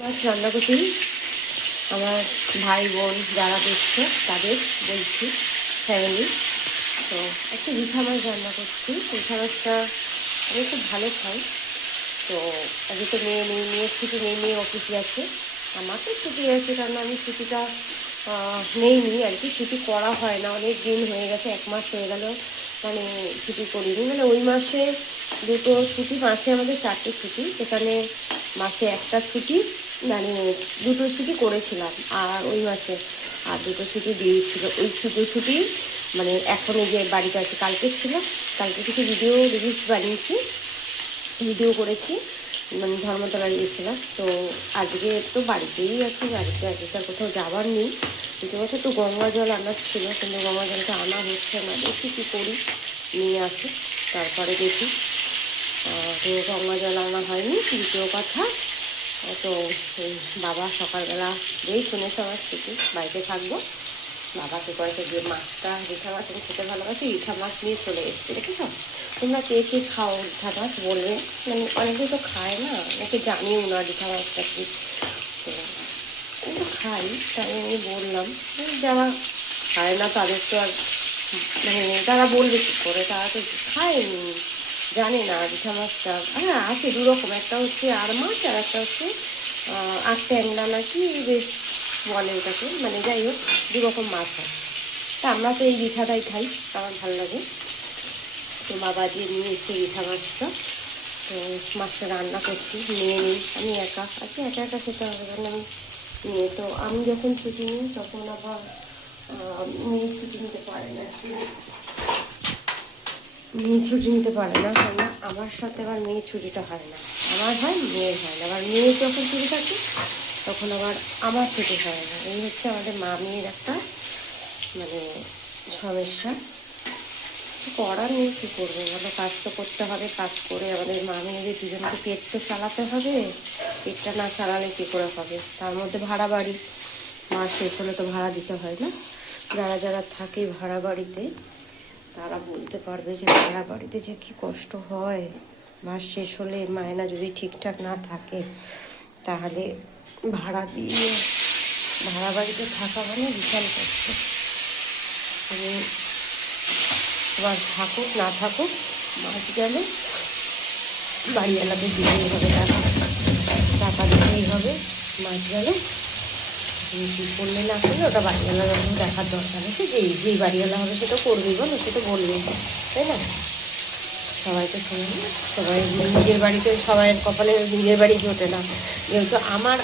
মাছ রান্না করছি। আমার ভাই বোন যারা দেখছে তাদের বলছি, ফ্যামিলি। তো একটা রিঠা মাছ রান্না করছি। রিঠা মাছটা আমি খুব ভালো খাই। তো আজকে তো মেয়ের ছুটি নেই, মেয়ে অফিস গেছে। আমার তো ছুটি আছে, কারণ আমি ছুটিটা নেইনি আর কি। ছুটি করা হয় না, অনেক দিন হয়ে গেছে, 1 মাস হয়ে গেল মানে ছুটি করিনি। মানে ওই মাসে 2টো ছুটি, মাসে আমাদের 4টে ছুটি, সেখানে মাসে একটা ছুটি মানে 2টো ছুটি করেছিলাম, আর ওই মাসে আর 2টো ছুটি দিয়েছিল। ওই 2টো ছুটি মানে এখন এই যে বাড়িতে আছে, কালকে ছিল, কালকে কিছু রিলস বানিয়েছি, ভিডিও করেছি, মানে ধর্মতলায় গিয়েছিলাম। তো আজকে তো বাড়িতেই আছি, আজকে কোথাও যাবার নেই। রীতিমতো একটু গঙ্গা জল আনার ছিল, কিন্তু গঙ্গা জলটা আনা হচ্ছে না। দেখি কী করি, নিয়ে আসি, তারপরে দেখি। তো গঙ্গা জল আনা হয়নি। দ্বিতীয় কথা, তো বাবা সকালবেলা যেই শুনেছে আমার ছুটি, বাড়িতে থাকবো, বাবাকে কয়েছে যে মাছটা, রিঠা মাছ আমি খেতে ভালোবাসি, রিঠা মাছ নিয়ে চলে এসেছি। দেখেছ, তোমরা কে কে খাও রিঠা মাছ বলবে। মানে অনেকে তো খায় না, অনেকে জানিও না রিঠা মাছটা কি। তো আমি তো খাই, তাই আমি বললাম। যারা খায় না তাদের তো আর মানে তারা বলবে কী করে, তারা তো খায়নি, জানে না রিঠা মাছটা। হ্যাঁ, আছে 2 রকম, একটা হচ্ছে আর মাছ, আর একটা হচ্ছে আর ট্যাংরা নাকি বেশ বলে ওটাকে, মানে যাই হোক 2 রকম মাছ হয়। তা আমরা তো এই রিঠাটাই খাই, আমার ভালো লাগে। তো বাবা দিয়ে নিয়ে এসে রিঠা মাছটা, তো মাছটা রান্না করছি। নিয়ে নিই, আমি একা আজকে একা একা খেতে হবে, কারণ আমি নিয়ে, তো আমি যখন ছুটি নিই তখন আবার মেয়ে ছুটি নিতে পারে না, মেয়ে ছুটি নিতে পারে না, কারণ আমার সাথে আবার মেয়ে ছুটিটা হয় না। আমার হয়, মেয়ের হয় না। আবার মেয়ে যখন ছুটি থাকে তখন আবার আমার ছুটি হয় না। এই হচ্ছে আমাদের মা মেয়ের একটা মানে সমস্যা। করার নেই, কী করবো বলো, কাজ তো করতে হবে। কাজ করে আমাদের মা মেয়েদের দুজনকে পেট তো চালাতে হবে, পেটটা না চালালে কী করে হবে। তার মধ্যে ভাড়া বাড়ি, মাস শেষ হলে তো ভাড়া দিতে হয় না। যারা যারা থাকে ভাড়া বাড়িতে তারা বলতে পারবে যে ভাড়া বাড়িতে যে কী কষ্ট হয়। মাস শেষ হলে মায়না যদি ঠিকঠাক না থাকে, তাহলে ভাড়া দিয়ে ভাড়া বাড়িতে থাকা মানে বিশাল কষ্ট। তুমি এবার থাকুক না থাকুক, মাস গেলে বাড়িওয়ালাদের দিতেই হবে টাকা, টাকা দিতেই হবে মাস গেলে। তুমি কী করলে না করলে ওটা বাড়িওয়ালার দেখার দরকার আছে। যেই বাড়িওয়ালা হবে সে তো করবেই, বলো, সে তো বলবেই, তাই না? সবাই তো শোনে না, সবাই নিজের বাড়িতে, সবাইয়ের কপালে নিজের বাড়ি জোটে না। যেহেতু আমার